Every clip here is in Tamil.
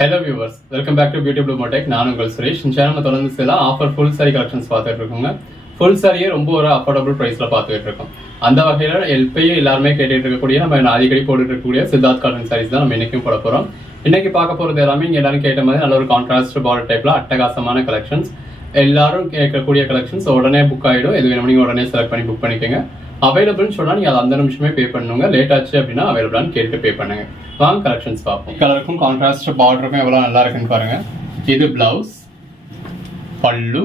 Hello viewers, welcome back to Beauty Blue Motech. நான் உங்கள் சுரேஷ். இந்த சேனல்ல தொடர்ந்து சில ஆஃபர் ஃபுல் சாரி கலெக்ஷன்ஸ் பார்த்துட்டு இருக்கோங்க. ஃபுல் சாரியே ரொம்ப ஒரு அஃபோர்டபுள் பிரைஸ்ல பார்த்துட்டு இருக்கோம். அந்த வகையில எப்பயும் எல்லாருமே கேட்டுட்டு இருக்கக்கூடிய நம்ம அடிக்கடி போட்டுட்டு இருக்கக்கூடிய சித்தார்த் காட்டன் சாரீஸ் தான் நம்ம இன்னைக்கும் போட போறோம். இன்னைக்கு பார்க்க போறது எல்லாமே இங்க எல்லாரும் கேட்ட மாதிரி நல்ல ஒரு கான்ட்ராஸ்ட் பார்டர் டைப்ல அட்டகாசமான கலெக்ஷன்ஸ். எல்லாரும் கேட்கக்கூடிய கலெக்ஷன்ஸ் உடனே புக் ஆயிடும். எது வேணும் நீங்க உடனே செலக்ட் பண்ணி புக் பண்ணிக்கோங்க. அவைலபிள்னு சொன்னா நீங்க அந்த நிமிஷமே பே பண்ணுங்க. லேட் ஆச்சு அப்படின்னா அவைலபிளான்னு கேட்டு பே பண்ணுங்க. வாங்க கலெக்ஷன்ஸ் பார்ப்போம். கலருக்கும் கான்ட்ராஸ்ட் பார்டருக்கும் எவ்வளவு நல்லா இருக்குன்னு பாருங்க. இது பிளவுஸ், பல்லு,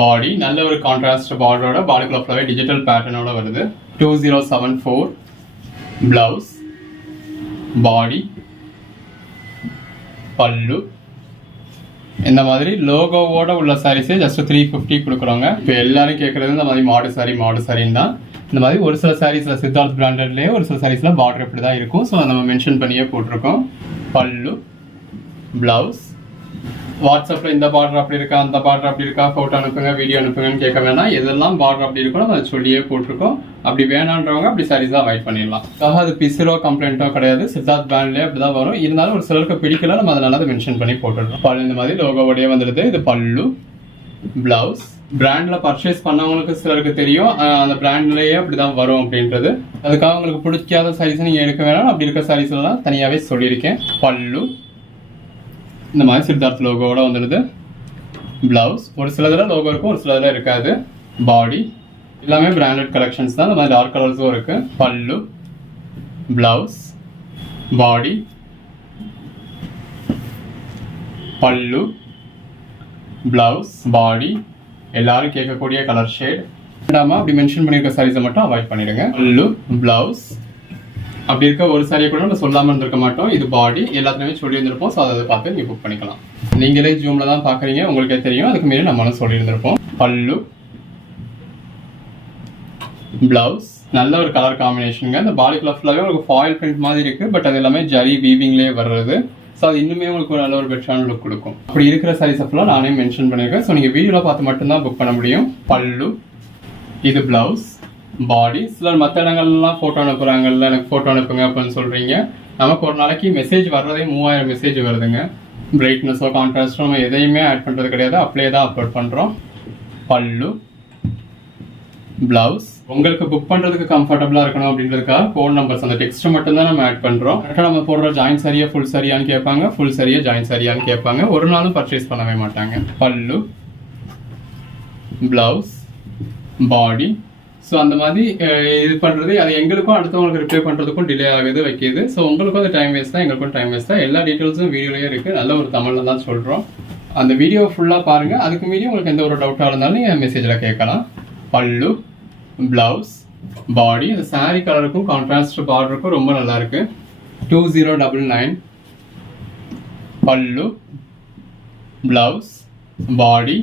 பாடி நல்ல ஒரு கான்ட்ராஸ்ட் பார்டரோட பாடிக்குள்ள ஃபுல்லாவே டிஜிட்டல் பேட்டர்னோட வருது. 2074 பிளவுஸ், பாடி, பல்லு. இந்த மாதிரி லோகோவோட உள்ள சாரீஸே ஜஸ்ட் 350 கொடுக்குறோங்க. இப்போ எல்லாரும் கேட்கறது இந்த மாதிரி மாடு சாரின்னு தான். இந்த மாதிரி ஒரு சில சாரீஸ்ல சித்தார்த் பிராண்டட்லேயே ஒரு சில சாரீஸ்ல பார்டர் இப்படி தான் இருக்கும். ஸோ நம்ம மென்ஷன் பண்ணியே போட்டிருக்கோம். பல்லு, பிளவுஸ். வாட்ஸ்அப்ல இந்த பார்டர் அப்படி இருக்கா, அந்த பார்டர் அப்படி இருக்கா, போட்டோ அனுப்புங்க, வீடியோ அனுப்புங்கன்னு கேட்க வேணாம். எதெல்லாம் பார்டர் அப்படி இருக்கோ நம்ம அதை சொல்லியே போட்டிருக்கோம். அப்படி வேணான்றவங்க அப்படி சாரீஸ் தான் அவாய்ட் பண்ணிடலாம். அது பிசிரோ கம்ப்ளைண்ட்டோ கிடையாது. சித்தார்த் பிராண்ட்லேயே அப்படிதான் வரும். இருந்தாலும் ஒரு சிலருக்கு பிடிக்கல, நம்ம அதனால அதை மென்ஷன் பண்ணி போட்டுருக்கோம். இந்த மாதிரி லோகோவோடய வந்துடுது. இது பல்லு, பிளவுஸ். பிராண்ட்ல பர்ச்சேஸ் பண்ணவங்களுக்கு சிலருக்கு தெரியும் அந்த பிராண்ட்லயே அப்படிதான் வரும் அப்படின்றது. அதுக்காக உங்களுக்கு பிடிக்காத சாரீஸ் நீங்க எடுக்க வேணாம். அப்படி இருக்க சாரீஸ் எல்லாம் தனியாவே சொல்லியிருக்கேன். பல்லு இந்த மாதிரி சித்தார்த் லோகோவோட வந்துடுது. பிளவுஸ் ஒரு சிலதுல லோகோ இருக்கும், ஒரு சிலதுல இருக்காது. பாடி எல்லாமே பிராண்டட் கலெக்ஷன்ஸ் தான். இந்த மாதிரி டார்க் கலர்ஸும் இருக்கு. பல்லு, பிளவுஸ், பாடி, பல்லு, பிளவுஸ், பாடி. எல்லாரும் கேட்கக்கூடிய கலர் ஷேட் வேண்டாமா அப்படி மென்ஷன் பண்ணியிருக்க சாரீஸை மட்டும் அவாய்ட் பண்ணிடுங்க. பல்லு, பிளவுஸ் அப்படி இருக்க ஒரு சாரியை கூட நம்ம சொல்லாமல் இருந்திருக்க மாட்டோம். இது பாடி எல்லாத்துலேயுமே சொல்லி இருந்திருப்போம். ஸோ அதை பார்த்து நீங்கள் புக் பண்ணிக்கலாம். நீங்களே ஜூமில் தான் பார்க்குறீங்க, உங்களுக்கே தெரியும். அதுக்கு மீறி நம்மளும் சொல்லியிருந்திருப்போம். பல்லு, பிளவுஸ் நல்ல ஒரு கலர் காம்பினேஷனுங்க. இந்த பாடிக்குள்ள ஃபுல்லாகவே உங்களுக்கு ஃபாயில் பிரிண்ட் மாதிரி இருக்குது. பட் அது எல்லாமே ஜரி வீவிங்லேயே வர்றது. ஸோ அது இன்னுமே உங்களுக்கு ஒரு நல்ல ஒரு பெட்டரான லுக் கொடுக்கும். அப்படி இருக்கிற சாரீஸ் ஃபுல்லாக நானே மென்ஷன் பண்ணியிருக்கேன். ஸோ நீங்கள் வீடியோவில் பார்த்து மட்டும்தான் புக் பண்ண முடியும். பல்லு, இது பிளவுஸ், பாடி. சிலர் மற்ற இடங்கள்லாம் ஃபோட்டோ அனுப்புகிறாங்கல்ல, எனக்கு ஃபோட்டோ அனுப்புங்க அப்படின்னு சொல்கிறீங்க. நமக்கு ஒரு நாளைக்கு மெசேஜ் வர்றதே 3000 மெசேஜ் வருதுங்க. பிரைட்னஸோ கான்ட்ராஸ்டோ நம்ம எதையுமே ஆட் பண்ணுறது கிடையாது. அப்படியே தான் அப்லோட் பண்ணுறோம். பல்லு, பிளவுஸ். உங்களுக்கு புக் பண்ணுறதுக்கு கம்ஃபர்டபுளாக இருக்கணும் அப்படின்றதுக்காக கோட் நம்பர்ஸ் அந்த டெக்ஸ்ட் மட்டும் தான் நம்ம ஆட் பண்ணுறோம். கரெக்டாக நம்ம போடுற ஜாயின் சாரியா ஃபுல் சாரியான்னு கேட்பாங்க, ஃபுல் சாரியா ஜாயின் சாரியான்னு கேட்பாங்க. ஒரு நாளும் பர்ச்சேஸ் பண்ணவே மாட்டாங்க. பல்லு, பிளவுஸ், பாடி. ஸோ அந்த மாதிரி இது பண்ணுறது அது எங்களுக்கும் அடுத்தவங்களுக்கு ரிப்ளை பண்ணுறதுக்கும் டிலே ஆகுது வைக்கிது. ஸோ உங்களுக்கும் அது டைம் வேஸ்ட் தான், எங்களுக்கும் டைம் வேஸ்ட் தான். எல்லா டீட்டெயில்ஸும் வீடியோலேயே இருக்குது. நல்ல ஒரு தமிழில் தான் சொல்கிறோம். அந்த வீடியோ ஃபுல்லாக பாருங்கள். அதுக்கு மீறி உங்களுக்கு எந்த ஒரு டவுட்டாக இருந்தாலும் நீங்கள் மெசேஜில் கேட்கலாம். பல்லு, பிளவுஸ், பாடி. இந்த சாரீ கலருக்கும் கான்ட்ராஸ்ட் பார்டருக்கும் ரொம்ப நல்லா இருக்கு. 2099 பல்லு, பிளவுஸ், பாடி.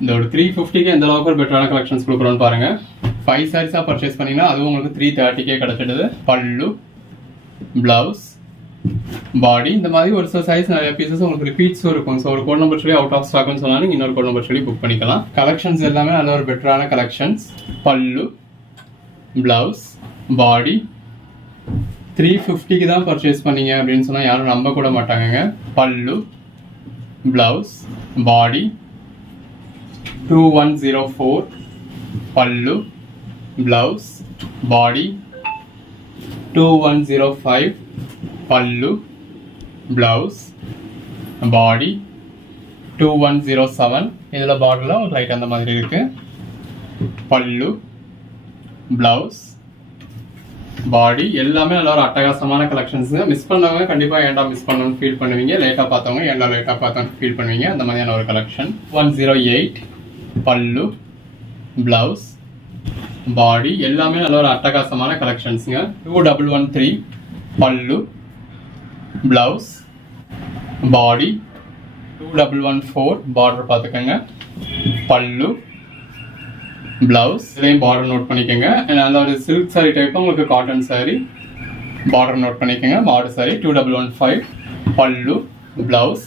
இந்த ஒரு 350க்கு எந்த அளவுக்கு ஒரு பெட்டரான கலெக்ஷன்ஸ் கொடுக்குறோன்னு பாருங்க. 5 சாரீஸாக பர்ச்சேஸ் பண்ணீங்கன்னா அதுவும் உங்களுக்கு 330க்கே கிடைச்சிடுது. பல்லு, பிளவுஸ், பாடி. இந்த மாதிரி ஒரு சில சைஸ் நிறைய பீசஸ் உங்களுக்கு ரிப்பீட்ஸும் இருக்கும். ஸோ ஒரு கோட் நம்பர் சொல்லி அவுட் ஆஃப் ஸ்டாக்னு சொன்னாலும் இன்னொரு கோட் நம்பர் சொல்லி புக் பண்ணிக்கலாம். கலெக்ஷன்ஸ் எல்லாமே நல்ல ஒரு பெட்டரான கலெக்ஷன்ஸ். பல்லு, பிளவுஸ், பாடி. 350க்கு தான் பர்ச்சேஸ் பண்ணீங்க அப்படின்னு சொன்னால் யாரும் நம்ப கூட மாட்டாங்க. பல்லு, பிளவுஸ், பாடி. 2104 பல்லு, பிளவுஸ், பாடி. 2105 பல்லு, பிளவுஸ், பாடி. 2107 இதில் பார்டரில் ஒரு லைட் அந்த மாதிரி இருக்கு. பல்லு, பிளவுஸ், பாடி. எல்லாமே நல்ல ஒரு அட்டகாசமான கலெக்ஷன்ஸ். மிஸ் பண்ணவங்க கண்டிப்பாக ஏன்டா மிஸ் பண்ணணும்னு ஃபீல் பண்ணுவீங்க. லேட்டாக பார்த்தவங்க ஏன்டா லேட்டாக பார்த்தோன்னு ஃபீல் பண்ணுவீங்க. அந்த மாதிரியான ஒரு கலெக்ஷன். 108 பல்லு, பிளவுஸ், பாடி. எல்லாமே நல்ல ஒரு அட்டகாசமான கலெக்ஷன்ஸுங்க. 2113 பல்லு, பிளவுஸ், பாடி. 2114 பார்டர் பார்த்துக்கோங்க. பல்லு, பிளவுஸ். இதையும் பார்டர் நோட் பண்ணிக்கோங்க. அதாவது சில்க் சாரி டைப் உங்களுக்கு காட்டன் சாரி பார்டர் நோட் பண்ணிக்கோங்க. பார்டர் சாரி 2115 பல்லு, பிளவுஸ்,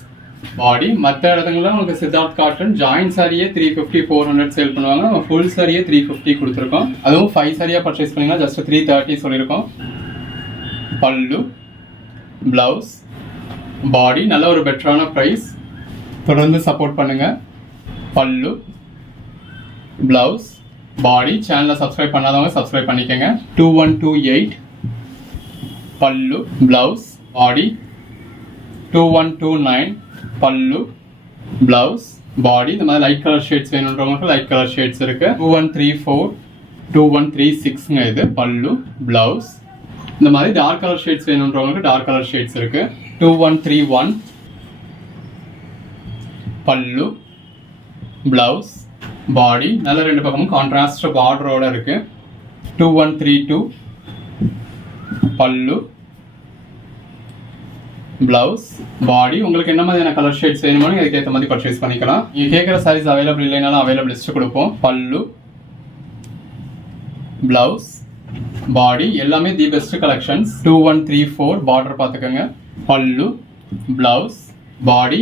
பாடி. மற்ற இடத்துல உங்களுக்கு சித்தார்த் காட்டன் ஜாயின் சாரியே 350 400 சேல் பண்ணுவாங்க. நம்ம ஃபுல் சாரியே 350 கொடுத்துருக்கோம். அதுவும் 5 சாரியா பர்ச்சேஸ் பண்ணீங்கன்னா ஜஸ்ட் 330 சொல்லியிருக்கோம். பல்லு, blouse, பாடி நல்ல ஒரு பெட்டரான ப்ரைஸ். தொடர்ந்து சப்போர்ட் பண்ணுங்க. பல்லு, பிளவுஸ், பாடி. சேனலை சப்ஸ்கிரைப் பண்ணாதவங்க சப்ஸ்கிரைப் பண்ணிக்கோங்க. 2128 பல்லு, பிளவுஸ், பாடி. 2129 பல்லு, பிளவுஸ், பாடி. இந்த மாதிரி லைட் கலர் ஷேட்ஸ் வேணுன்றவங்களுக்கு லைட் கலர் ஷேட்ஸ் இருக்கு. 2134 2136 இது பல்லு, பிளவுஸ். இந்த மாதிரி டார்க் கலர் ஷேட்ஸ் வேணுன்றவங்களுக்கு டார்க் கலர் ஷேட்ஸ் இருக்கு. 2131 பல்லு, பிளவுஸ், பாடி. நல்ல ரெண்டு பக்கமும் கான்ட்ராஸ்ட் பார்டரோட இருக்கு. 2132 பல்லு, பிளவுஸ், பாடி. உங்களுக்கு என்ன மாதிரியான கலர் ஷேட்ஸ் வேணுமோ அதுக்கு ஏற்ற மாதிரி பர்ச்சேஸ் பண்ணிக்கலாம். நீங்க கேட்குற சாரீஸ் அவைலபிள் இல்லைனாலும் அவைலபிள் லிஸ்ட் கொடுப்போம். பல்லு, பிளவுஸ், பாடி எல்லாமே தி பெஸ்ட் கலெக்ஷன்ஸ். 2134 பார்டர் பார்த்துக்கோங்க. பல்லு, பிளவுஸ், பாடி.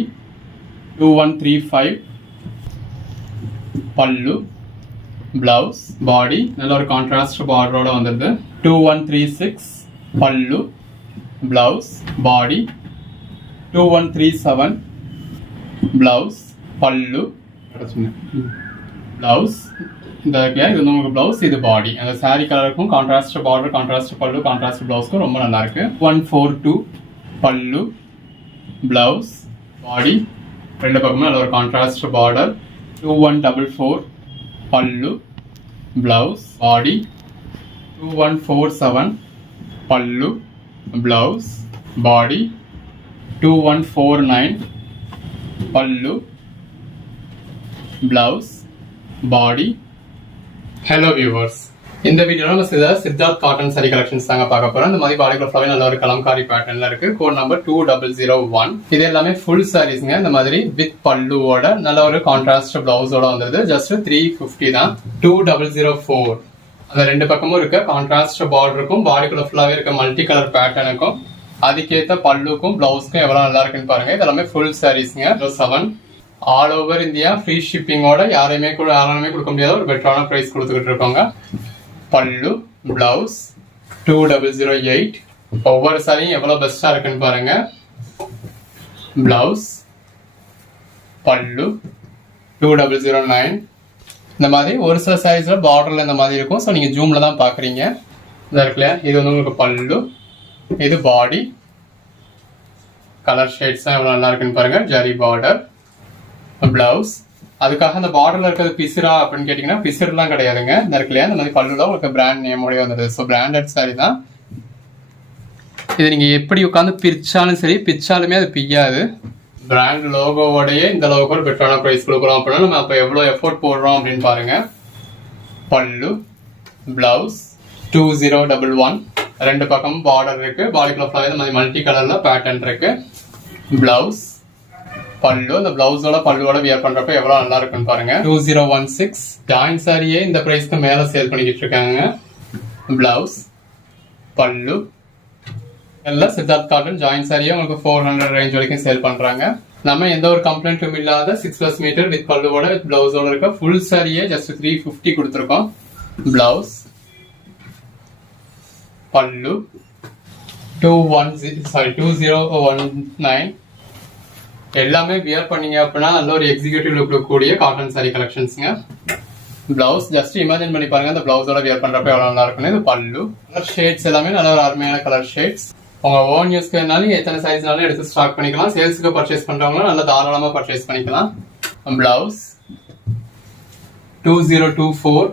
2135 பல்லு, பிளவுஸ், பாடி. நல்ல ஒரு கான்ட்ராஸ்ட் பார்டரோட வந்துடுது. 2136 பல்லு, பிளவுஸ், பாடி. 2137 பிளவுஸ், பல்லு, பிளவுஸ். இந்த இது வந்து உங்களுக்கு பிளவுஸ், இது பாடி. அந்த சாரி கலருக்கும் கான்ட்ராஸ்ட் பார்டர், கான்ட்ராஸ்ட் பல்லு, கான்ட்ராஸ்ட் பிளவுஸ்க்கும் ரொம்ப நல்லா இருக்கு. 142 பல்லு, பிளவுஸ், பாடி. ரெண்டு பக்கமும் நல்ல ஒரு கான்ட்ராஸ்ட் பார்டர். 2144 பல்லு, பிளவுஸ், பாடி. 2147 பல்லு, பிளவுஸ், பாடி. 2149 பல்லு, பிளவுஸ், பாடி. ஹலோ வியூவர்ஸ், இந்த வீடியோல நம்ம சித்தார்த் காட்டன் சாரி கலெக்ஷன்ஸ் தாங்க பார்க்க போறோம். இந்த மாதிரி பாடி ஃபுல்லாவே நல்ல ஒரு கலம்காரி பேட்டர்ன்ல இருக்கு. Code number 2001. இது எல்லாமே ஃபுல் சாரீஸ்ங்க. இந்த மாதிரி வித் பல்லுவோட நல்ல ஒரு கான்ட்ராஸ்ட் பிளவுஸோட வந்தது. ஜஸ்ட் 350 தான். 2004 அந்த ரெண்டு பக்கமும் இருக்க கான்ட்ராஸ்ட் பார்டருக்கும் பாடிக்குள்ள ஃபுல்லாவே இருக்க மல்டி கலர் பேட்டர்னுக்கும் அதுக்கேற்ற பல்லுக்கும் பிளவுஸ்க்கும் எவ்வளவு நல்லா இருக்குன்னு பாருங்க. இதெல்லாமே ஃபுல் சாரீஸ்ங்க. 7 ஆல் ஓவர் இந்தியா ஃப்ரீ ஷிப்பிங்கோட யாரையுமே கொடுக்க முடியாத ஒரு பெட்டரான பிரைஸ் கொடுத்துக்கிட்டு இருக்கோங்க. பல்லு, பிளவுஸ். 2008 ஒவ்வொரு சாரியும் எவ்வளவு பெஸ்டா இருக்குன்னு பாருங்க. பிளவுஸ், பல்லு. 2009 இந்த மாதிரி ஒரு சில சாரீஸ்ல பார்டர்ல இந்த மாதிரி இருக்கும். ஸோ நீங்க ஜூம்ல தான் பாக்குறீங்க. இதா இருக்குல்ல, இது வந்து உங்களுக்கு பல்லு, இது பாடி. கலர் ஷேட்ஸ் தான் எவ்வளவு நல்லா இருக்குன்னு பாருங்க. Zari border, blouse. அதுக்காக அந்த பார்டர்ல இருக்கிறது பிசிரா அப்படின்னு கேட்டீங்கன்னா பிசிர்லாம் கிடையாதுங்க. இந்த இருக்குல்லையா, இந்த மாதிரி பல்லுல உங்களுக்கு பிராண்ட் நேமோடய வந்தது. ஸோ பிராண்டட் சாரி தான் இது. நீங்க எப்படி உட்காந்து பிரிச்சாலும் சரி, பிச்சாலுமே அது பிய்யாது. பிராண்ட் லோகோவோடய இந்த அளவுக்கு ஒரு பெட்டரான பிரைஸ் கொடுக்குறோம் அப்படின்னா நம்ம அப்போ எவ்வளோ எஃபோர்ட் போடுறோம் அப்படின்னு பாருங்க. பல்லு, பிளவுஸ். 2011 ரெண்டு பக்கம் பார்டர் இருக்கு. பாடிக்குள்ள ஃபுல்லாவே இந்த மாதிரி மல்டி கலர்ல பேட்டர்ன் இருக்கு. பிளவுஸ், பல்லு. அந்த பிளவுஸோட பல்லுவோட வியர் பண்றப்ப எவ்வளவு நல்லா இருக்குன்னு பாருங்க. 2016 ஜாயின் சாரியே இந்த பிரைஸ்க்கு மேல சேல் பண்ணிக்கிட்டு இருக்காங்க. பிளவுஸ், பல்லு. எல்லாம் சித்தார்த் காட்டன் ஜாயின் சாரியே உங்களுக்கு 400 ரேஞ்ச் வரைக்கும் சேல் பண்றாங்க. நம்ம எந்த ஒரு கம்ப்ளைண்ட்டும் இல்லாத 6+ மீட்டர் வித் பல்லுவோட வித் பிளவுஸோட இருக்க ஃபுல் சாரியே ஜஸ்ட் 350 கொடுத்துருக்கோம். பிளவுஸ், பல்லு. 2019 எல்லாமே வியர் பண்ணீங்க அப்படின்னா நல்ல ஒரு எக்ஸிக்யூட்டிவ் லுக் கூடிய காட்டன் சாரி கலெக்ஷன்ஸ்ங்க. பிளவுஸ் ஜஸ்ட் இமேஜின் பண்ணி பாருங்க. அந்த பிளவுஸோட வியர் பண்றப்ப எவ்வளவு நல்லா இருக்குன்னு. இது பல்லு. கலர் ஷேட்ஸ் எல்லாமே நல்ல ஒரு அருமையான கலர் ஷேட்ஸ். உங்க ஓன் யூஸ்க்கு வேணாலும் எத்தனை சைஸ்னாலும் எடுத்து ஸ்டாக் பண்ணிக்கலாம். சேல்ஸுக்கு பர்ச்சேஸ் பண்றவங்களும் நல்லா தாராளமா பர்ச்சேஸ் பண்ணிக்கலாம். பிளவுஸ் 2024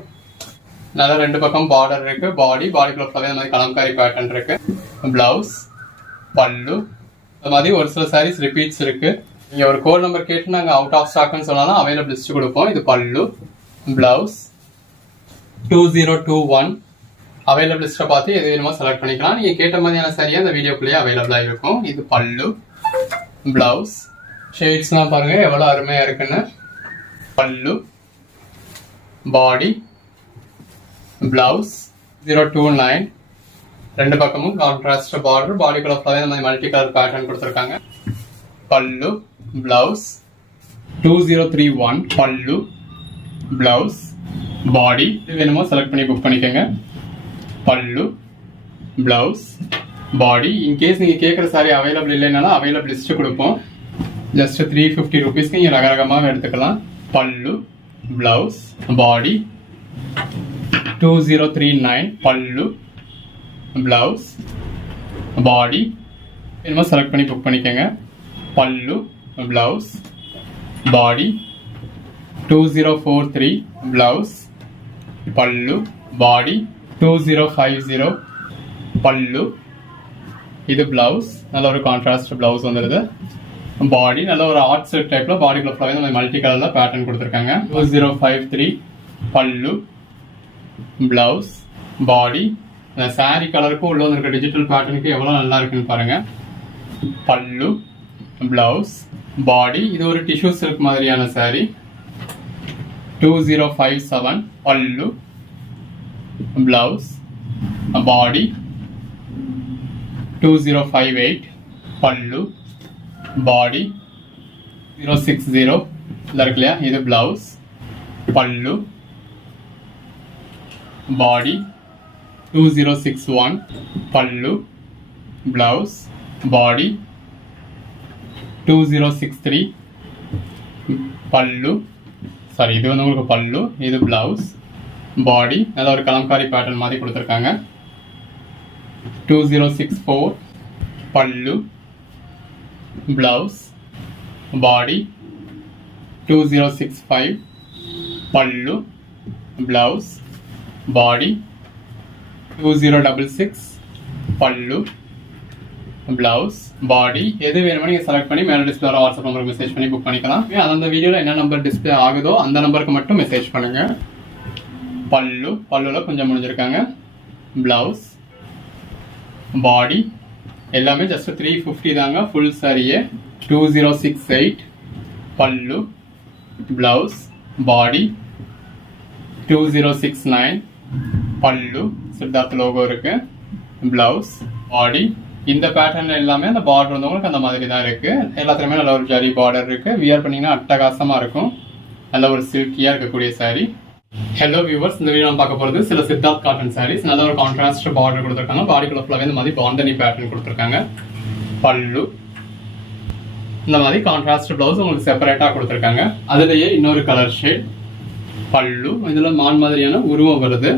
நல்ல ரெண்டு பக்கம் பார்டர் இருக்கு. பாடிக்குள்ள ஃபுல்லாவே இந்த மாதிரி கலம்காரி பேட்டர்ன் இருக்கு. பிளவுஸ், பல்லு. இந்த மாதிரி ஒரு சில சாரீஸ் ரிப்பீட்ஸ் இருக்கு. நீங்க ஒரு கோட் நம்பர் கேட்டு நாங்க அவுட் ஆஃப் ஸ்டாக்னு சொன்னாலும் அவைலபிள் லிஸ்ட் கொடுப்போம். இது பல்லு, பிளவுஸ். 2021 அவைலபிள் லிஸ்ட்டை பார்த்து எது வேணுமோ செலக்ட் பண்ணிக்கலாம். நீங்க கேட்ட மாதிரியான சரியா இந்த வீடியோக்குள்ளேயே அவைலபிளா இருக்கும். இது பல்லு, பிளவுஸ். ஷேட்ஸ்லாம் பாருங்க எவ்வளவு அருமையா இருக்குன்னு. பல்லு, பாடி, பிளவுஸ். 029 ரெண்டு பக்கமும் கான்ட்ராஸ்ட் பார்டர். பாடிக்குள்ள ஃபுல்லாவே இந்த மாதிரி மல்டி கலர் பேட்டர்ன் கொடுத்துருக்காங்க. பல்லு, பிளவுஸ். 2031 பல்லு, பிளவுஸ், பாடி. இது வேணுமோ செலக்ட் பண்ணி புக் பண்ணிக்கோங்க. பல்லு, பிளவுஸ். பாடி இன்கேஸ் நீங்கள் கேட்குற சாரி அவைலபிள் இல்லைனாலும் அவைலபிள் லிஸ்ட்டு கொடுப்போம். ஜஸ்ட் 350 ருபீஸ்க்கு நீங்கள் ரகரகமாக எடுத்துக்கலாம். பல்லு, பிளவுஸ், பாடி 2039, பல்லு, பிளவுஸ், பாடி என்னமோ செலக்ட் பண்ணி புக் பண்ணிக்கோங்க. பல்லு, பிளவுஸ், பாடி 2043, பிளவுஸ், பல்லு, பாடி 2050, பல்லு, இது பிளவுஸ், நல்ல ஒரு கான்ட்ராஸ்ட் பிளவுஸ் வந்துடுது. பாடி நல்ல ஒரு ஆர்ட் செட் டைப்ல பாடிக்குள்ள ஃபுல்லாவே இந்த மல்டி கலர்ல பேட்டர்ன் கொடுத்துருக்காங்க. 2053, பல்லு, பிளவுஸ், பாடி. இந்த சாரி கலருக்கும் உள்ள இருக்க டிஜிட்டல் பேட்டர்னுக்கு எவ்வளவு நல்லா இருக்குன்னு பாருங்க. பல்லு, பிளவுஸ், பாடி. இது ஒரு டிஷ்யூ சில்க் மாதிரியான சாரி. 2057, பல்லு, பிளவுஸ், பாடி 2058, பல்லு, பாடி 060 இருக்கு இல்லையா, இது பிளவுஸ், பல்லு, பாடி 2061, பல்லு, பிளவுஸ், பாடி 2063, பல்லு, சாரி இது வந்து உங்களுக்கு பல்லு, இது பிளவுஸ், பாடி நல்ல ஒரு கலம்காரி பேட்டர்ன் மாதிரி கொடுத்துருக்காங்க. 2064, பல்லு, பிளவுஸ், பாடி 2065, பல்லு, பிளவுஸ், பாடி 2066, பல்லு, பிளவுஸ், பாடி. எது வேணுமோ நீங்கள் செலக்ட் பண்ணி மேலே டிஸ்பிளே வாட்ஸ்அப் நம்பருக்கு மெசேஜ் பண்ணி புக் பண்ணிக்கலாம். அந்த வீடியோவில் என்ன நம்பர் டிஸ்பிளே ஆகுதோ அந்த நம்பருக்கு மட்டும் மெசேஜ் பண்ணுங்க. பல்லு, பல்லுல கொஞ்சம் முடிஞ்சிருக்காங்க. பிளவுஸ், பாடி எல்லாமே ஜஸ்ட் 350 தாங்க. ஃபுல் சாரியே 2068, பல்லு, பிளவுஸ், பாடி 2069, பல்லு சித்தார்த் லோகோ இருக்கு, பிளவுஸ், பாடி. இந்த பேட்டர்ன் எல்லாமே அந்த பார்டர் வந்து உங்களுக்கு அந்த மாதிரி தான் இருக்கு. எல்லாத்துலயுமே நல்ல ஒரு ஜரி பார்டர் இருக்கு. வியர் பண்ணீங்கன்னா அட்டகாசமா இருக்கும். நல்ல ஒரு சில்கியா இருக்கக்கூடிய சாரி. ஹலோ வியூவர்ஸ், இந்த வீடியோ நம்ம பார்க்க போகிறது சில சித்தார்த் காட்டன் சாரீஸ். நல்ல ஒரு கான்ட்ராஸ்ட் பார்டர் கொடுத்துருக்காங்க. பாடிக்குள்ள ஃபுல்லாகவே இந்த மாதிரி பாந்தனி பேட்டர்ன் கொடுத்துருக்காங்க. பல்லு இந்த மாதிரி கான்ட்ராஸ்ட் பிளவுஸ் உங்களுக்கு செப்பரேட்டாக கொடுத்துருக்காங்க. அதுலேயே இன்னொரு கலர் ஷேட். பல்லு இதில் மான் மாதிரியான உருவம் வருது.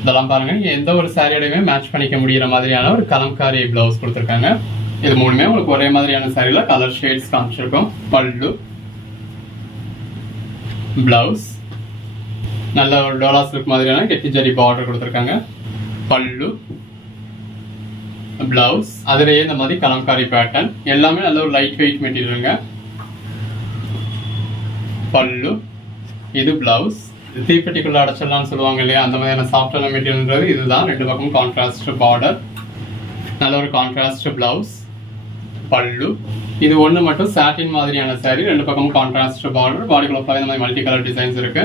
இதெல்லாம் பாருங்க, எந்த ஒரு சாரியோடையுமே மேட்ச் பண்ணிக்க முடிகிற மாதிரியான ஒரு கலம்காரி பிளவுஸ் கொடுத்துருக்காங்க. இது மூணுமே உங்களுக்கு ஒரே மாதிரியான சாரியில கலர் ஷேட்ஸ் காமிச்சிருக்கோம். பல்லு, பிளவுஸ் நல்ல ஒரு டோலா சில்க் மாதிரியான கெட்டி ஜரி பார்டர் கொடுத்துருக்காங்க. பல்லு, பிளவுஸ் அதுலேயே இந்த மாதிரி கலம்காரி பேட்டர்ன். எல்லாமே நல்ல ஒரு லைட் வெயிட் மெட்டீரியலுங்க. பல்லு, இது பிளவுஸ். தீப்பெட்டிக்குள்ள அடைச்சிடலாம்னு சொல்லுவாங்க இல்லையா, அந்த மாதிரியான சாஃப்டான மெட்டீரியல்ன்றது இதுதான். ரெண்டு பக்கமும் கான்ட்ராஸ்ட் பார்டர், நல்ல ஒரு கான்ட்ராஸ்ட் பிளவுஸ். பல்லு, இது ஒன்று மட்டும் சாட்டின் மாதிரியான சாரி. ரெண்டு பக்கமும் கான்ட்ராஸ்ட் பார்டர், பாடிக்குள்ள இந்த மாதிரி மல்டி கலர் டிசைன்ஸ் இருக்கு.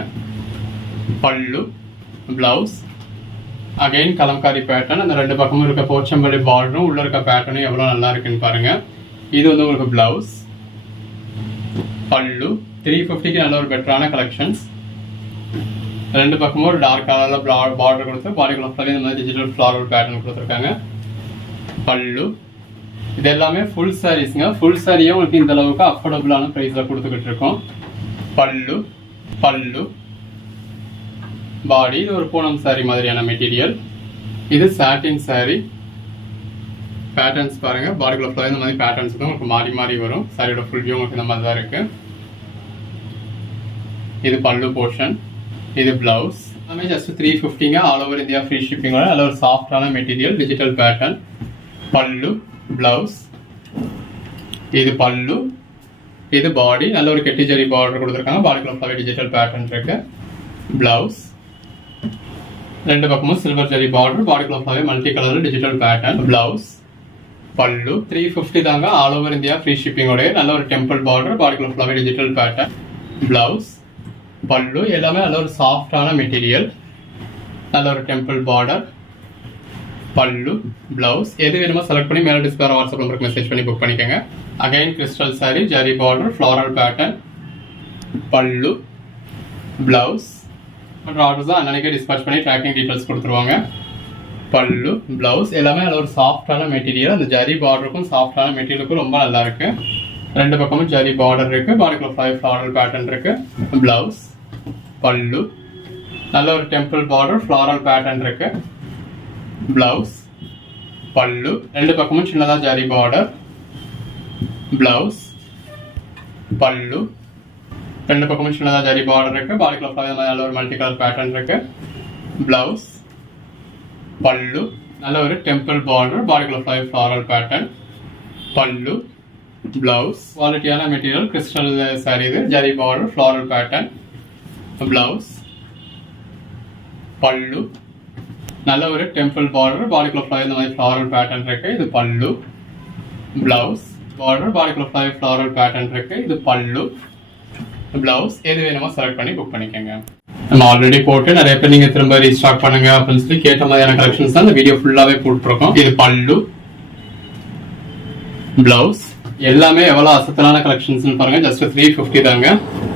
பல்லு, பிளவுஸ் அகைன் கலம்காரி பேட்டர்ன். அந்த ரெண்டு பக்கமும் இருக்க போச்சம்பள்ளி பார்டரும் உள்ள இருக்க பேட்டர்னும் எவ்வளோ நல்லா இருக்குன்னு பாருங்க. இது வந்து உங்களுக்கு பிளவுஸ். பல்லு 350க்கு நல்ல ஒரு பெட்டரான கலெக்ஷன்ஸ். ரெண்டு பக்கமும் ஒரு டார்க் கலர்ல பார்டர் கொடுத்து பாடிக்குள்ள இந்த மாதிரி டிஜிட்டல் ஃப்ளாரல் பேட்டர்ன் கொடுத்துருக்காங்க. பல்லு இது எல்லாமே ஃபுல் சாரீஸ்ங்க. ஃபுல் சாரியே உங்களுக்கு இந்த அளவுக்கு அஃபோர்டபுளான ப்ரைஸில் கொடுத்துக்கிட்டு இருக்கோம். பல்லு, பல்லு, பாடி இது ஒரு பூனம் சாரி மாதிரியான மெட்டீரியல். இது சாட்டின் சாரி. பேட்டர்ன்ஸ் பாருங்க, பாடிக்குள்ள ஃபுல்லாக இந்த மாதிரி பேட்டர்ன்ஸ் தான் உங்களுக்கு மாறி மாறி வரும். சாரியோட ஃபுல் வியூ உங்களுக்கு இந்த மாதிரி தான் இருக்கு. இது பல்லு போர்ஷன், இது பிளவுஸ். எல்லாமே ஜஸ்ட் 350ங்க. ஆல் ஓவர் இந்தியா ஃப்ரீ ஷிப்பிங்கோட நல்ல ஒரு சாஃப்டான material, digital pattern. Pallu, blouse, இது பல்லு, இது பாடி. நல்ல ஒரு கெட்டி ஜரி பார்டர் கொடுத்துருக்காங்க. பாடிக்குள்ள ஃபுல்லாகவே டிஜிட்டல் பேட்டர்ன் இருக்கு. பிளவுஸ் ரெண்டு பக்கமும் சில்வர் ஜரி பார்டர், பாடிக்குள்ள ஃபுல்லாகவே multi colour digital pattern. Blouse, பல்லு 350 தாங்க. ஆல் ஓவர் இந்தியா ஃப்ரீ ஷிப்பிங்கோட நல்ல ஒரு டெம்பிள் பார்டர், பாடிக்குள்ள ஃபுல்லாகவே டிஜிட்டல் பேட்டர்ன். பிளவுஸ், பல்லு எல்லாமே நல்ல ஒரு சாஃப்டான மெட்டீரியல், நல்ல ஒரு டெம்பிள் பார்டர். பல்லு, பிளவுஸ் எது வேணுமோ செலக்ட் பண்ணி மேலே டிஸ்பிளே வாட்ஸ்அப் நம்பருக்கு மெசேஜ் பண்ணி புக் பண்ணிக்கோங்க. Again crystal sorry, zari border, floral pattern. Pallu, blouse orders தான் அன்னைக்கே டிஸ்பேச் பண்ணி ட்ராக்கிங் டீட்டெயில்ஸ் கொடுத்துருவாங்க. பல்லு, பிளவுஸ் எல்லாமே அதில் ஒரு சாஃப்டான மெட்டீரியல். அந்த ஜரி பார்டருக்கும் சாஃப்டான மெட்டீரியலுக்கும் ரொம்ப நல்லா இருக்கு. ரெண்டு பக்கமும் ஜரி பார்டர் இருக்கு. பாடிக்குள்ள ஃப்ளாரல் பேட்டர்ன் இருக்கு. பிளவுஸ், பல்லு, நல்ல ஒரு டெம்பிள் பார்டர் ஃப்ளாரல் பேட்டர்ன் இருக்கு. பிளவுஸ், பல்லு, ரெண்டு பக்கமும் சின்னதா ஜரி பார்டர். பிளவுஸ், பல்லு, ரெண்டு பக்கமும் சின்னதா ஜரி பார்டர் இருக்கு. பாடிக்குள்ள நல்ல ஒரு மல்டி கலர் பேட்டர்ன் இருக்கு. பிளவுஸ், பல்லு, நல்ல ஒரு temple border, பாடிக்குள்ள floral pattern. Pallu, blouse, குவாலிட்டியான மெட்டீரியல், கிறிஸ்டல் சாரி இது, zari border floral pattern. Blouse, பல்லு, நல்ல ஒரு டெம்பிள் பார்டர், பாடிக்குள்ள இந்த மாதிரி ஃப்ளாரல் பேட்டர்ன் இருக்கு. இது pallu. Blouse, border, பாடிக்குள்ள floral pattern இருக்கு. இது பல்லு. பிளவுஸ், எது வேணுமோ செலக்ட் பண்ணி புக் பண்ணிக்கோங்க. நம்ம ஆல்ரெடி போட்டு நிறைய பேர் நீங்க திரும்ப ரீஸ்டாக் பண்ணுங்க அப்படின்னு சொல்லி கேட்ட மாதிரியான கலெக்ஷன்ஸ் தான் இந்த வீடியோ ஃபுல்லாவே போட்டுருக்கோம். இது பல்லு, பிளவுஸ், எல்லாமே எவ்வளவு அசத்தலான கலெக்ஷன்ஸ் பாருங்க. ஜஸ்ட் 350 தாங்க.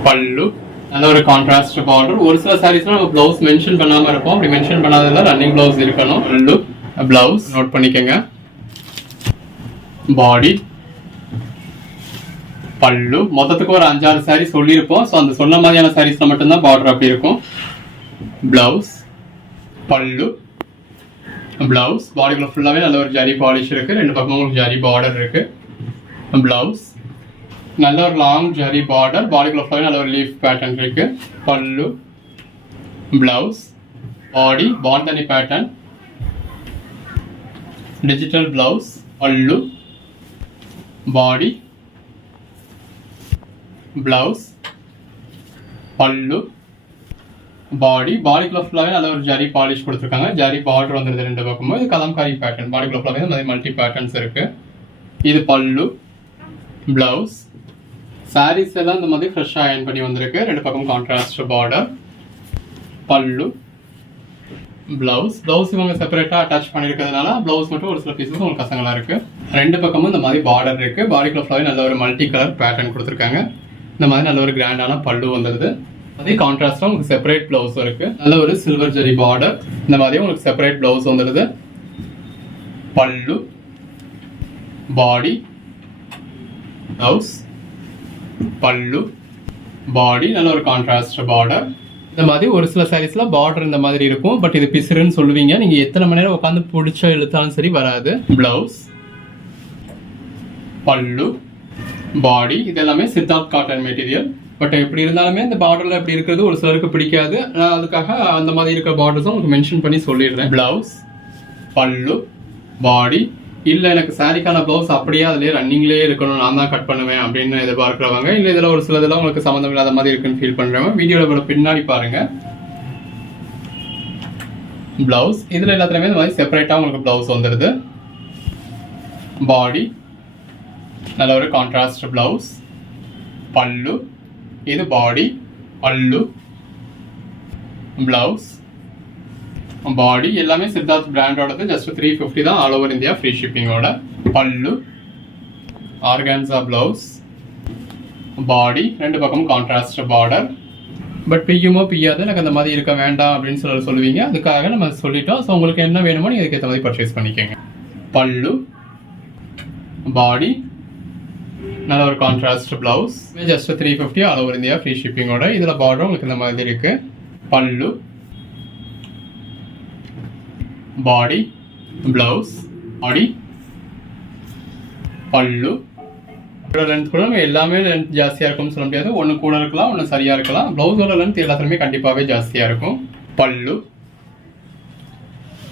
பல்லு, நல்ல ஒரு கான்ட்ராஸ்ட் பார்டர். ஒரு சில சாரீஸ்ல நம்ம பிளவுஸ் மென்ஷன் பண்ணாம இருப்போம். அப்படி மென்ஷன் பண்ணாததுல ரன்னிங் பிளவுஸ் இருக்கணும். பல்லு, பிளவுஸ் நோட் பண்ணிக்கோங்க. பாடி, பல்லு, மொத்தத்துக்கு ஒரு 5-6 சாரீ சொல்லியிருப்போம். ஸோ அந்த சொன்ன மாதிரியான சாரீஸ்ல மட்டும்தான் பார்டர் அப்படி இருக்கும். பிளவுஸ், பல்லு, பிளவுஸ், பாடிக்குள்ள ஃபுல்லாவே நல்ல ஒரு ஜரி பாலிஷ் இருக்கு. ரெண்டு பக்கமும் உங்களுக்கு ஜரி பார்டர் இருக்கு. பிளவுஸ், நல்ல ஒரு லாங் ஜரி பார்டர், பாடிக்குள்ள ஃபுல்லாவே நல்ல ஒரு லீஃப் பேட்டர்ன் இருக்கு. பல்லு, பிளவுஸ், பாடி bandhani pattern, digital blouse, pallu, body, blouse, pallu, பாடி, பாடிக்குள்ள ஃபுல்லாவே நல்ல ஒரு ஜரி பாலிஷ் கொடுத்துருக்காங்க. ஜரி பார்டர் வந்துருது ரெண்டு பக்கமும். இது கலம்காரி பேட்டர்ன், பாடிக்குள்ள ஃபுல்லாவே இந்த மாதிரி மல்டி பேட்டர்ன்ஸ் இருக்கு. இது பல்லு, பிளவுஸ். சாரீஸ் எல்லாம் இந்த மாதிரி ஃப்ரெஷ்ஷா அயர்ன் பண்ணி வந்திருக்கு. ரெண்டு பக்கம் contrast border. Pallu, blouse. Blouse இவங்க செப்பரேட்டா அட்டாச் பண்ணிருக்கிறதுனால பிளவுஸ் மட்டும் ஒரு சில பீசஸ் உங்களுக்கு கசங்களா இருக்கு. ரெண்டு பக்கமும் இந்த மாதிரி பார்டர் இருக்கு. பாடிக்குள்ள ஃபுல்லாவே நல்ல ஒரு மல்டி கலர் பேட்டர்ன் கொடுத்துருக்காங்க. இந்த மாதிரி நல்ல ஒரு கிராண்டான பல்லு வந்துருது. அதே கான்ட்ராஸ்டா உங்களுக்கு செப்பரேட் பிளவுஸ் இருக்கு. நல்ல ஒரு சில்வர் ஜெரி பார்டர். இந்த மாதிரி உங்களுக்கு செப்பரேட் பிளவுஸ் வந்துருது. பல்லு, பாடி, பிளவுஸ், பல்லு, பாடி, நல்ல ஒரு கான்ட்ராஸ்ட் பார்டர். இந்த மாதிரி ஒரு சில சாரீஸ்ல பார்டர் இந்த மாதிரி இருக்கும். பட் இது பிசுறுன்னு சொல்லுவீங்க. நீங்க எத்தனை மணி நேரம் உட்காந்து பிடிச்ச இழுத்தாலும் சரி வராது. பிளவுஸ், பல்லு, பாடி, இது எல்லாமே சித்தார்த் காட்டன் மெட்டீரியல். பட் எப்படி இருந்தாலுமே இந்த பார்டர்ல எப்படி இருக்கிறது ஒரு சிலருக்கு பிடிக்காது. நான் அதுக்காக அந்த மாதிரி இருக்கிற பார்டர்ஸும் உங்களுக்கு மென்ஷன் பண்ணி சொல்லிடுறேன். பிளவுஸ், பல்லு, பாடி. இல்ல எனக்கு சாரிக்கான பிளவுஸ் அப்படியே அதுலயே ரன்னிங்லேயே இருக்கணும், நான் தான் கட் பண்ணுவேன் அப்படின்னு எதிர்பார்க்கிறவங்க, இல்ல இதுல ஒரு சிலதெல்லாம் உங்களுக்கு சம்மந்தம் இல்லாத மாதிரி இருக்குன்னு ஃபீல் பண்றவங்க வீடியோட பின்னாடி பாருங்க. பிளவுஸ், இதுல எல்லாத்துலயுமே இந்த மாதிரி செப்பரேட்டா உங்களுக்கு பிளவுஸ் வந்துருது. பாடி, நல்ல ஒரு கான்ட்ராஸ்ட் பிளவுஸ். பல்லு, இது பாடி, பல்லு, பிளவுஸ், பாடி. எல்லாமே சித்தார்த் பிராண்டோடது. ஜஸ்ட் 350 தான், ஆல் ஓவர் இந்தியா ஃப்ரீ ஷிப்பிங்கோட. பல்லு, ஆர்கான்சா பிளவுஸ், பாடி, ரெண்டு பக்கமும் கான்ட்ராஸ்ட் பார்டர். பட் பிய்யுமோ பிய்யாது, எனக்கு அந்த மாதிரி இருக்க வேண்டாம் அப்படின்னு சொல்லுவீங்க. அதுக்காக நம்ம சொல்லிட்டோம். ஸோ உங்களுக்கு என்ன வேணுமோ நீங்க அதுக்கு ஏற்ற மாதிரி பர்ச்சேஸ் பண்ணிக்கோங்க. பல்லு, பாடி, நல்ல ஒரு contrast blouse. Just 350 all over India free ஷிப்பிங்கோட. இதுல பார்டர் உங்களுக்கு இந்த மாதிரி இருக்கு. பல்லு, பாடி, பிளவுஸ், பாடி, பல்லு. லென்த் கூட எல்லாமே லென்த் ஜாஸ்தியா இருக்கும்னு சொல்ல முடியாது. ஒன்னு கூட இருக்கலாம், ஒன்னு சரியா இருக்கலாம். பிளவுஸோட லென்த் எல்லாத்துலயுமே கண்டிப்பாவே ஜாஸ்தியா இருக்கும். பல்லு,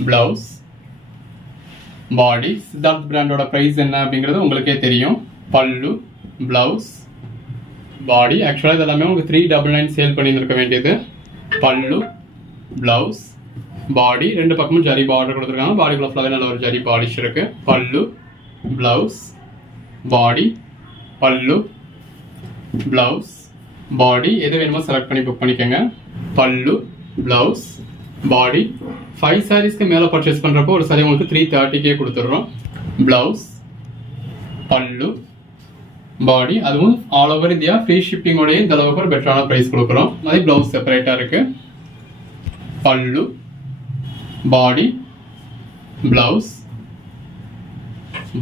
பிளவுஸ், பாடி. சித்தார்த் பிராண்டோட பிரைஸ் என்ன அப்படிங்கிறது உங்களுக்கே தெரியும். பல்லு, பிளவுஸ், பாடி. ஆக்சுவலா இது எல்லாமே உங்களுக்கு 399 சேல் பண்ணியிருக்க வேண்டியது. பல்லு, பிளவுஸ், பாடி, ரெண்டு பக்கமும் ஜரி பார்டர் கொடுத்துருக்காங்க. பாடிக்குள்ள ஃபுல்லாவே நல்ல ஒரு ஜரி பாலிஷ் இருக்கு. பல்லு, பிளவுஸ், பாடி, பல்லு, பிளவுஸ், பாடி. எது வேணுமோ செலக்ட் பண்ணி புக் பண்ணிக்கோங்க. பல்லு, பிளவுஸ், பாடி. 5 சாரீஸ்க்கு மேல பர்ச்சேஸ் பண்றப்போ ஒரு சாரி உங்களுக்கு 330 கொடுத்துடுறோம். பிளவுஸ், பல்லு, பாடி. அதுவும் ஆல் ஓவர் இந்தியா ஃப்ரீ ஷிப்பிங்கோடய இந்த அளவுக்கு ஒரு பெட்டரான பிரைஸ் கொடுக்குறோம். மாதிரி பிளவுஸ் செப்பரேட்டா இருக்கு. பல்லு, பாடி, பிளவுஸ்,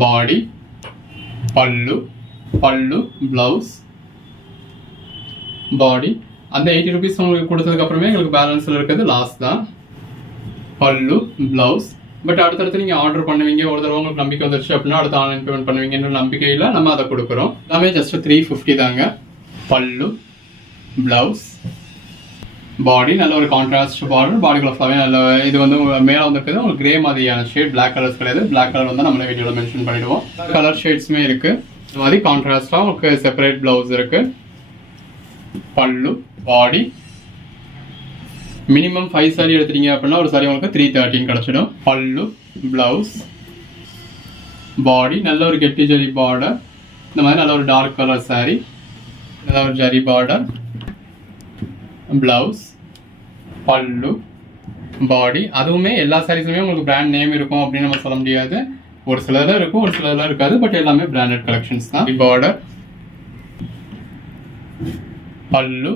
பாடி, பல்லு, பல்லு, பிளவுஸ், பாடி. அந்த 80 rupees உங்களுக்கு கொடுத்ததுக்கு அப்புறமே எங்களுக்கு பேலன்ஸ்ல இருக்கிறது லாஸ்ட் தான். பல்லு, பிளவுஸ். பட் அடுத்தடுத்து நீங்க ஆர்டர் பண்ணுவீங்க, ஒரு தடவை உங்களுக்கு நம்பிக்கை வந்துருச்சு அப்படின்னா அடுத்து ஆன்லைன் பேமெண்ட் பண்ணுவீங்கன்ற நம்பிக்கையில நம்ம அதை கொடுக்குறோம். எல்லாமே ஜஸ்ட் 350 தாங்க. பல்லு, பிளவுஸ், பாடி, நல்ல ஒரு கான்ட்ராஸ்ட் பார்டர், பாடிக்குள்ள ஃபுல்லாவே நல்ல இது வந்து மேலே வந்துருக்குது உங்களுக்கு கிரே மாதிரியான ஷேட், பிளாக் கலர்ஸ் கிடையாது. பிளாக் கலர் வந்து நம்மளே வீடியோவில் மென்ஷன் பண்ணிடுவோம். கலர் ஷேட்ஸுமே இருக்கு. இந்த மாதிரி கான்ட்ராஸ்டா உங்களுக்கு செப்பரேட் பிளவுஸ் இருக்கு. பல்லு, பாடி. மினிமம் 5 saree எடுத்துட்டீங்க அப்படின்னா ஒரு saree உங்களுக்கு 313 கிடைச்சிடும். பல்லு, பிளவுஸ், பாடி, நல்ல ஒரு கெட்டி ஜரி பார்டர். இந்த மாதிரி நல்ல ஒரு டார்க் கலர் saree, நல்ல ஒரு ஜரி பார்டர், பிளவுஸ், பல்லு, பாடி. அதுவுமே எல்லா சாரீஸுமே உங்களுக்கு பிராண்ட் நேம் இருக்கும் அப்படின்னு நம்ம சொல்ல முடியாது. ஒரு சிலர்ல இருக்கும், ஒரு சிலர்ல இருக்காது. பட் எல்லாமே பிராண்டட் கலெக்ஷன்ஸ் தான். Border, pallu,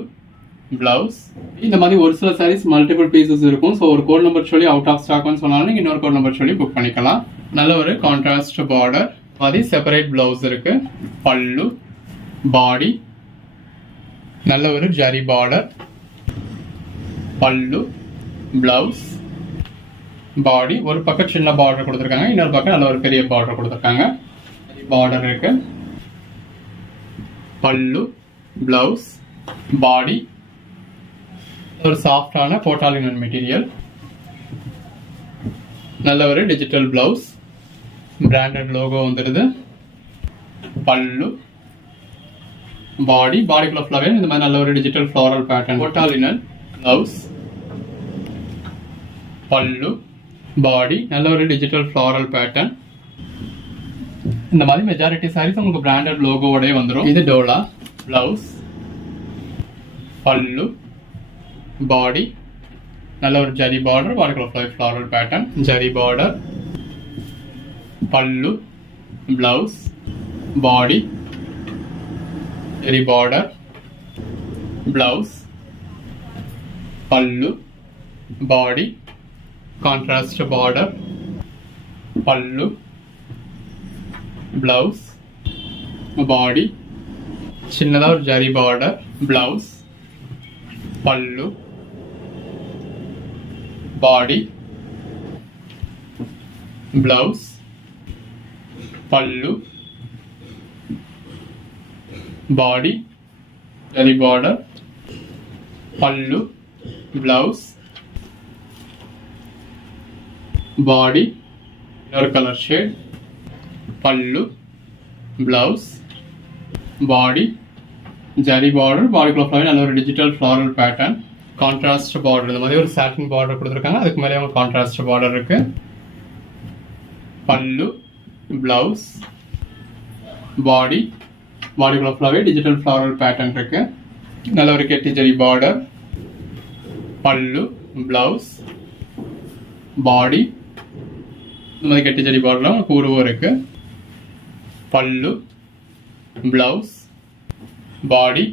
blouse. இந்த மாதிரி ஒரு சில சாரீஸ் மல்டிபிள் பீசஸ் இருக்கும். ஸோ ஒரு கோட் நம்பர் சொல்லி அவுட் ஆஃப் ஸ்டாக்னு சொன்னாலும் நீங்கள் இன்னொரு கோட் நம்பர் சொல்லி புக் பண்ணிக்கலாம். நல்ல ஒரு கான்ட்ராஸ்ட் பார்டர், மாதிரி செப்பரேட் பிளவுஸ் இருக்கு. பல்லு, பாடி, நல்ல ஒரு ஜரி பார்டர், பல்லு, பிளவுஸ், பாடி. ஒரு பக்கம் சின்ன பார்டர் கொடுத்துருக்காங்க, இன்னொரு பக்கம் நல்ல ஒரு பெரிய பார்டர் கொடுத்துருக்காங்க. பார்டர் இருக்கு. பல்லு, பிளவுஸ், பாடி, ஒரு சாஃப்டான கோட்டாலினன் மெட்டீரியல், நல்ல ஒரு டிஜிட்டல் பிளவுஸ், பிராண்டட் லோகோ வந்துடுது. பல்லு, பாடி, பாடிக்குள்ள ஃபுல்லாவே இந்த மாதிரி நல்ல ஒரு digital floral pattern, கோட்டாலினன் blouse, pallu, body, நல்ல ஒரு டிஜிட்டல் ஃப்ளோரல் பேட்டர்ன். இந்த மாதிரி மெஜாரிட்டி சாரீஸ் உங்களுக்கு பிராண்டட் லோகோவோடய வந்துடும். இது டோலா. பிளவுஸ், பல்லு, பாடி, நல்ல ஒரு ஜரி பார்டர், பாடிக்குள்ள floral pattern, zari border, pallu, blouse, body, zari border, blouse, pallu, body, contrast border, pallu, blouse, body, சின்னதாக ஒரு zari border, blouse, pallu, body, blouse, pallu, body, zari border, pallu, blouse, body, இன்னொரு colour shade, pallu, blouse, body, zari border, பாடிக்குள்ள நல்ல ஒரு digital floral pattern, contrast border. இந்த மாதிரி ஒரு சாட்டின் பார்டர் கொடுத்துருக்காங்க, அதுக்கு மேலே அவங்க கான்ட்ராஸ்ட் பார்டர் இருக்கு. பல்லு, பிளவுஸ், பாடி, பாடிக்குள்ள ஃபுல்லாவே டிஜிட்டல் ஃப்ளாரல் பேட்டர்ன் இருக்கு. நல்ல ஒரு கெட்டி zari border, pallu, blouse, body, இந்த மாதிரி கெட்டி ஜரி பார்டர்ல உங்களுக்கு உருவம் இருக்கு. பல்லு, பிளவுஸ், பாடி,